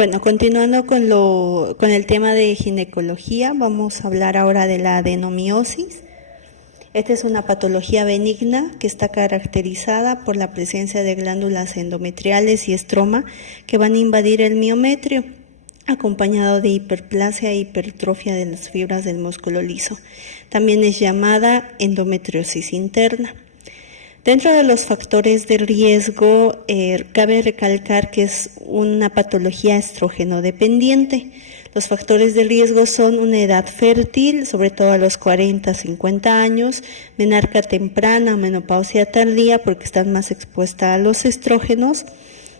Bueno, continuando con el tema de ginecología, vamos a hablar ahora de la adenomiosis. Esta es una patología benigna que está caracterizada por la presencia de glándulas endometriales y estroma que van a invadir el miometrio, acompañado de hiperplasia e hipertrofia de las fibras del músculo liso. También es llamada endometriosis interna. Dentro de los factores de riesgo, cabe recalcar que es una patología estrógeno dependiente. Los factores de riesgo son una edad fértil, sobre todo a los 40, 50 años, menarca temprana, menopausia tardía, porque están más expuestas a los estrógenos,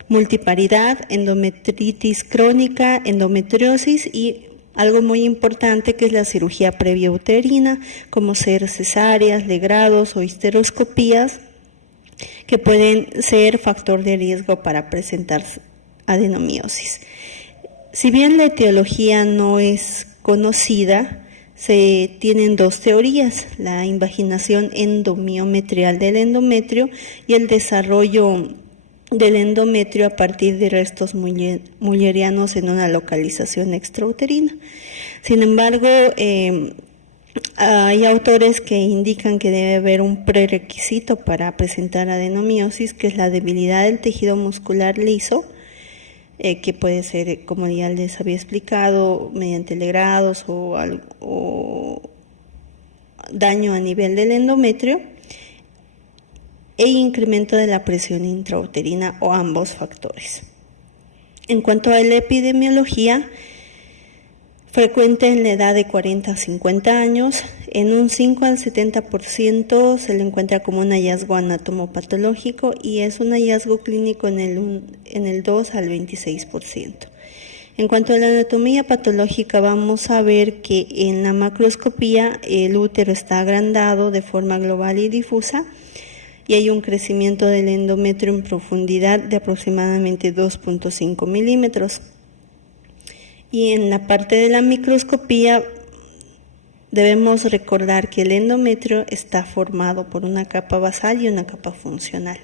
multiparidad, endometritis crónica, endometriosis y algo muy importante que es la cirugía previa uterina, como ser cesáreas, legrados o histeroscopías, que pueden ser factor de riesgo para presentar adenomiosis. Si bien la etiología no es conocida, se tienen dos teorías: la invaginación endomiometrial del endometrio y el desarrollo del endometrio a partir de restos mullerianos en una localización extrauterina. Sin embargo, hay autores que indican que debe haber un prerequisito para presentar adenomiosis, que es la debilidad del tejido muscular liso, que puede ser, como ya les había explicado, mediante legrados o daño a nivel del endometrio, e incremento de la presión intrauterina o ambos factores. En cuanto a la epidemiología, frecuente en la edad de 40 a 50 años, en un 5 al 70% se le encuentra como un hallazgo anatomopatológico y es un hallazgo clínico en el 2 al 26%. En cuanto a la anatomía patológica, vamos a ver que en la macroscopía el útero está agrandado de forma global y difusa y hay un crecimiento del endometrio en profundidad de aproximadamente 2.5 milímetros. Y en la parte de la microscopía debemos recordar que el endometrio está formado por una capa basal y una capa funcional.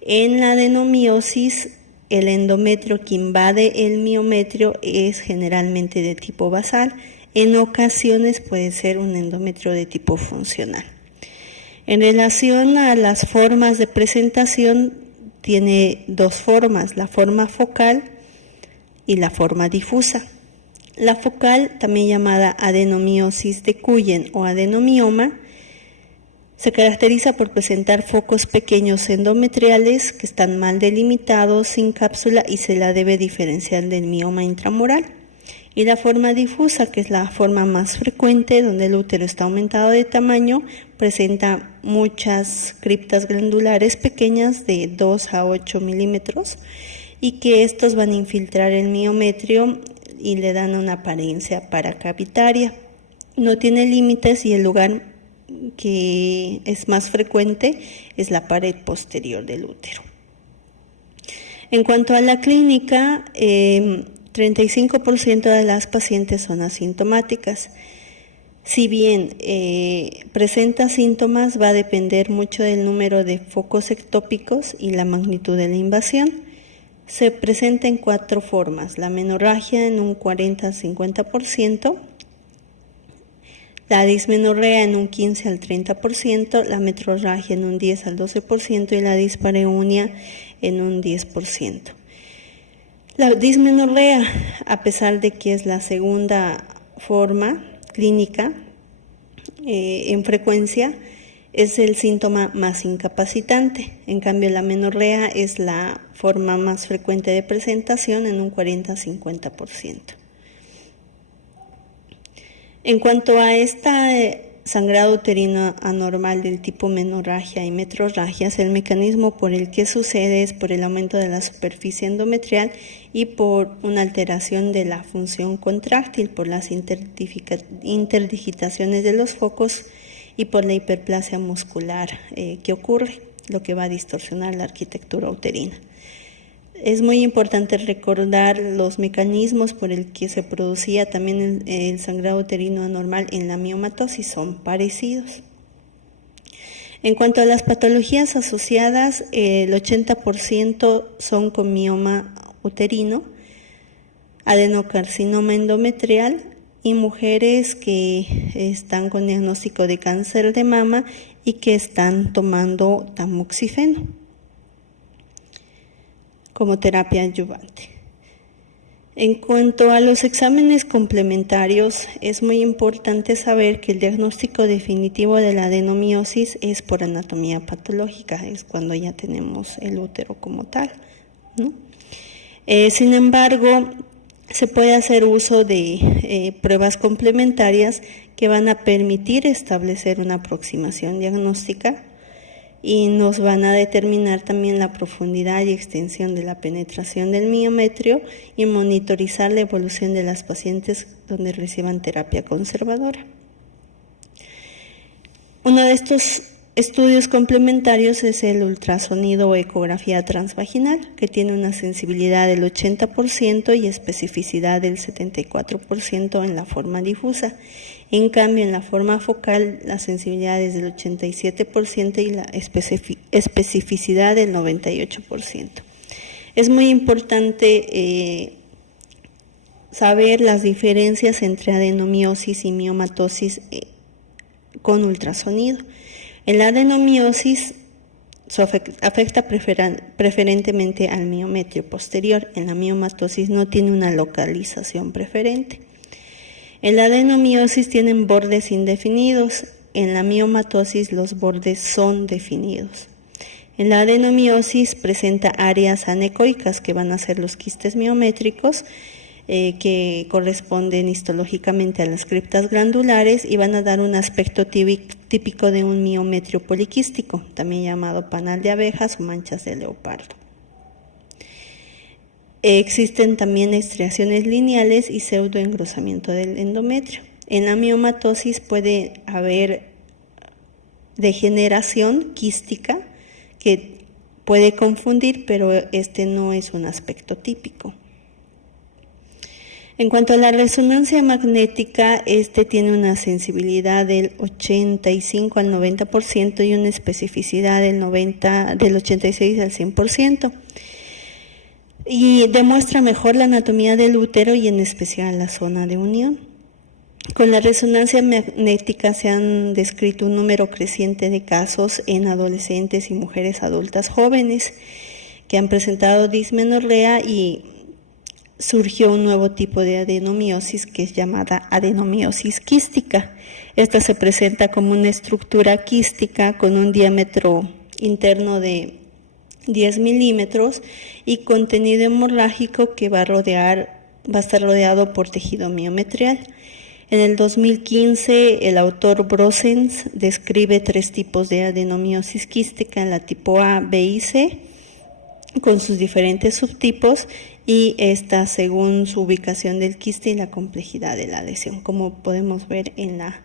En la adenomiosis, el endometrio que invade el miometrio es generalmente de tipo basal. En ocasiones puede ser un endometrio de tipo funcional. En relación a las formas de presentación, tiene dos formas: la forma focal y la forma difusa. La focal, también llamada adenomiosis de Cullen o adenomioma, se caracteriza por presentar focos pequeños endometriales que están mal delimitados, sin cápsula, y se la debe diferenciar del mioma intramural. Y la forma difusa, que es la forma más frecuente, donde el útero está aumentado de tamaño, presenta muchas criptas glandulares pequeñas de 2 a 8 milímetros y que estos van a infiltrar el miometrio y le dan una apariencia paracavitaria. No tiene límites y el lugar que es más frecuente es la pared posterior del útero. En cuanto a la clínica, 35% de las pacientes son asintomáticas. Si bien presenta síntomas, va a depender mucho del número de focos ectópicos y la magnitud de la invasión. Se presenta en 4 formas: la menorragia en un 40 al 50%, la dismenorrea en un 15 al 30%, la metrorragia en un 10 al 12% y la dispareunia en un 10%. La dismenorrea, a pesar de que es la segunda forma clínica en frecuencia, es el síntoma más incapacitante. En cambio, la menorrea es la forma más frecuente de presentación en un 40 a 50%. En cuanto a esta sangrado uterino anormal del tipo menorragia y metrorragias, el mecanismo por el que sucede es por el aumento de la superficie endometrial y por una alteración de la función contráctil, por las interdigitaciones de los focos y por la hiperplasia muscular que ocurre, lo que va a distorsionar la arquitectura uterina. Es muy importante recordar los mecanismos por el que se producía también el sangrado uterino anormal en la miomatosis, son parecidos. En cuanto a las patologías asociadas, el 80% son con mioma uterino, adenocarcinoma endometrial y mujeres que están con diagnóstico de cáncer de mama y que están tomando tamoxifeno como terapia adyuvante. En cuanto a los exámenes complementarios, es muy importante saber que el diagnóstico definitivo de la adenomiosis es por anatomía patológica, es cuando ya tenemos el útero como tal, ¿no? Sin embargo, se puede hacer uso de pruebas complementarias que van a permitir establecer una aproximación diagnóstica y nos van a determinar también la profundidad y extensión de la penetración del miometrio y monitorizar la evolución de las pacientes donde reciban terapia conservadora. Uno de estos estudios complementarios es el ultrasonido o ecografía transvaginal, que tiene una sensibilidad del 80% y especificidad del 74% en la forma difusa. En cambio, en la forma focal, la sensibilidad es del 87% y la especificidad del 98%. Es muy importante saber las diferencias entre adenomiosis y miomatosis con ultrasonido. En la adenomiosis afecta preferentemente al miometrio posterior. En la miomatosis no tiene una localización preferente. En la adenomiosis tienen bordes indefinidos, en la miomatosis los bordes son definidos. En la adenomiosis presenta áreas anecoicas, que van a ser los quistes miométricos, que corresponden histológicamente a las criptas glandulares y van a dar un aspecto típico de un miometrio poliquístico, también llamado panal de abejas o manchas de leopardo. Existen también estriaciones lineales y pseudoengrosamiento del endometrio. En la miomatosis puede haber degeneración quística que puede confundir, pero este no es un aspecto típico. En cuanto a la resonancia magnética, este tiene una sensibilidad del 85 al 90% y una especificidad del 86 al 100%. Y demuestra mejor la anatomía del útero y en especial la zona de unión. Con la resonancia magnética se han descrito un número creciente de casos en adolescentes y mujeres adultas jóvenes que han presentado dismenorrea y surgió un nuevo tipo de adenomiosis que es llamada adenomiosis quística. Esta se presenta como una estructura quística con un diámetro interno de 10 milímetros y contenido hemorrágico que va a estar rodeado por tejido miometrial. En el 2015, el autor Brosens describe 3 tipos de adenomiosis quística, la tipo A, B y C, con sus diferentes subtipos y esta según su ubicación del quiste y la complejidad de la lesión, como podemos ver en la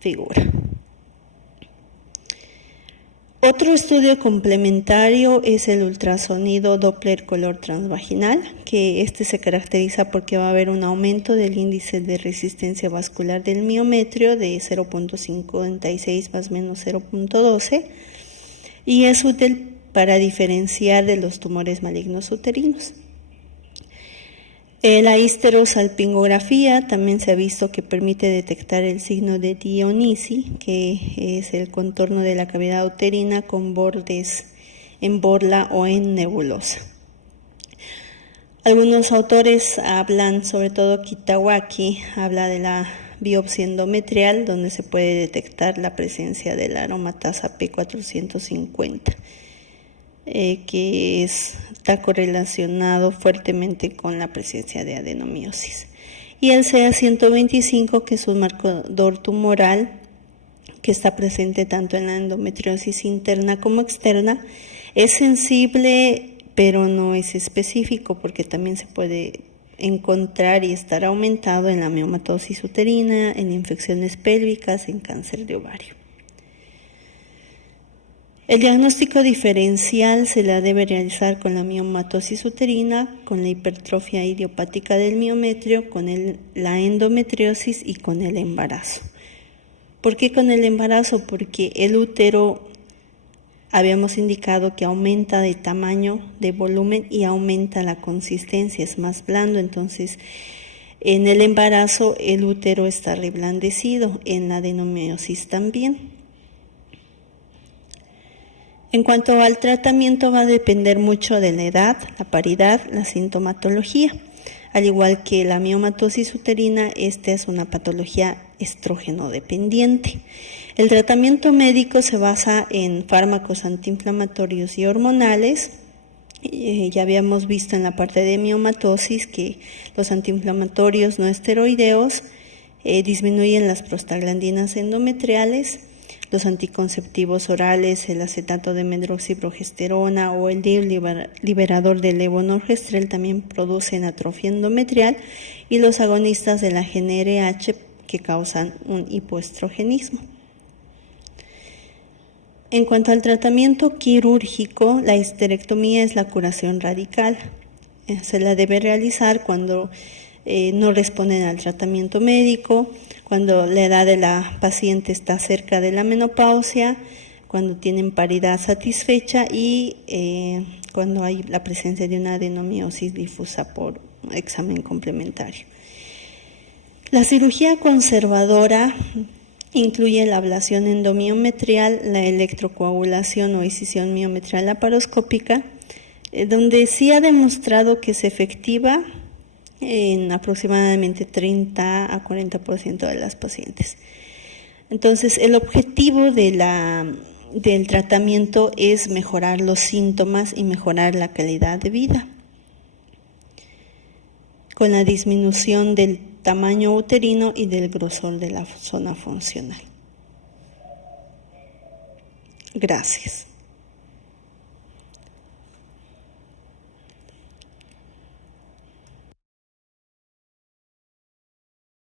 figura. Otro estudio complementario es el ultrasonido Doppler color transvaginal, que se caracteriza porque va a haber un aumento del índice de resistencia vascular del miometrio de 0.56 más o menos 0.12 y es útil para diferenciar de los tumores malignos uterinos. La histerosalpingografía también se ha visto que permite detectar el signo de Dionisi, que es el contorno de la cavidad uterina con bordes en borla o en nebulosa. Algunos autores hablan, sobre todo Kitawaki, habla de la biopsia endometrial, donde se puede detectar la presencia de la aromatasa P450. Que está correlacionado fuertemente con la presencia de adenomiosis. Y el CA125, que es un marcador tumoral que está presente tanto en la endometriosis interna como externa, es sensible pero no es específico porque también se puede encontrar y estar aumentado en la miomatosis uterina, en infecciones pélvicas, en cáncer de ovario. El diagnóstico diferencial se la debe realizar con la miomatosis uterina, con la hipertrofia idiopática del miometrio, con la endometriosis y con el embarazo. ¿Por qué con el embarazo? Porque el útero habíamos indicado que aumenta de tamaño, de volumen y aumenta la consistencia, es más blando. Entonces, en el embarazo el útero está reblandecido, en la adenomiosis también. En cuanto al tratamiento, va a depender mucho de la edad, la paridad, la sintomatología. Al igual que la miomatosis uterina, esta es una patología estrógeno dependiente. El tratamiento médico se basa en fármacos antiinflamatorios y hormonales. Ya habíamos visto en la parte de miomatosis que los antiinflamatorios no esteroideos disminuyen las prostaglandinas endometriales. Los anticonceptivos orales, el acetato de medroxiprogesterona o el DIU liberador de levonorgestrel también producen atrofia endometrial, y los agonistas de la GnRH que causan un hipoestrogenismo. En cuanto al tratamiento quirúrgico, la histerectomía es la curación radical. Se la debe realizar cuando no responden al tratamiento médico, cuando la edad de la paciente está cerca de la menopausia, cuando tienen paridad satisfecha y cuando hay la presencia de una adenomiosis difusa por examen complementario. La cirugía conservadora incluye la ablación endomiometrial, la electrocoagulación o escisión miometrial laparoscópica, donde sí ha demostrado que es efectiva en aproximadamente 30 a 40% de las pacientes. Entonces, el objetivo del tratamiento es mejorar los síntomas y mejorar la calidad de vida, con la disminución del tamaño uterino y del grosor de la zona funcional. Gracias.